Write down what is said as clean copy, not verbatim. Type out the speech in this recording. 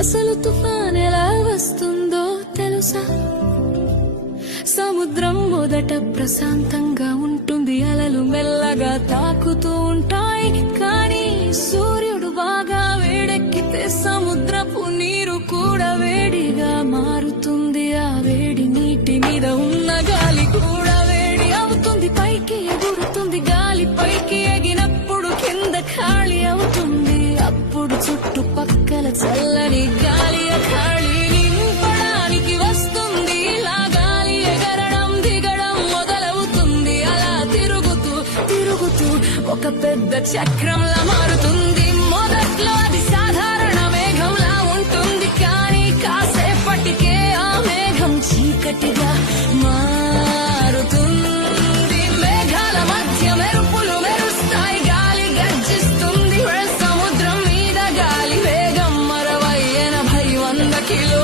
అసలు తుఫాన్ ఎలా వస్తుందో తెలుసా? సముద్రం మొదట ప్రశాంతంగా ఉంటుంది, అలలు మెల్లగా తాకుతూ ఉంటాయి. కానీ సూర్యుడు బాగా వేడెక్కితే సముద్రపు నీరు కూడా వేడిగా మారుతుంది. ఆ వేడి నీటి మీద ఉన్న గాలి కూడా వేడి అవుతుంది, పైకి ఎగురుతుంది. గాలి పైకి ఎగినప్పుడు కింద ఖాళీ అవుతుంది. అప్పుడు చుట్టుపక్కల చల్లని గాలి ఖాళీ నింపడానికి వస్తుంది. ఇలా గాలి ఎగరడం దిగడం మొదలవుతుంది. అలా తిరుగుతూ తిరుగుతూ ఒక పెద్ద చక్రంలా మారుతుంది. మొదట్లో అది సాధారణ మేఘంలా ఉంటుంది, కానీ కాసేపటికే ఆ మేఘం చీకటిగా మారుతుంది. మేఘాల మధ్య మెరుపులు మెరుస్తాయి, గాలి గర్జిస్తుంది. సముద్రం మీద గాలి వేగం 60-80-100 కిలో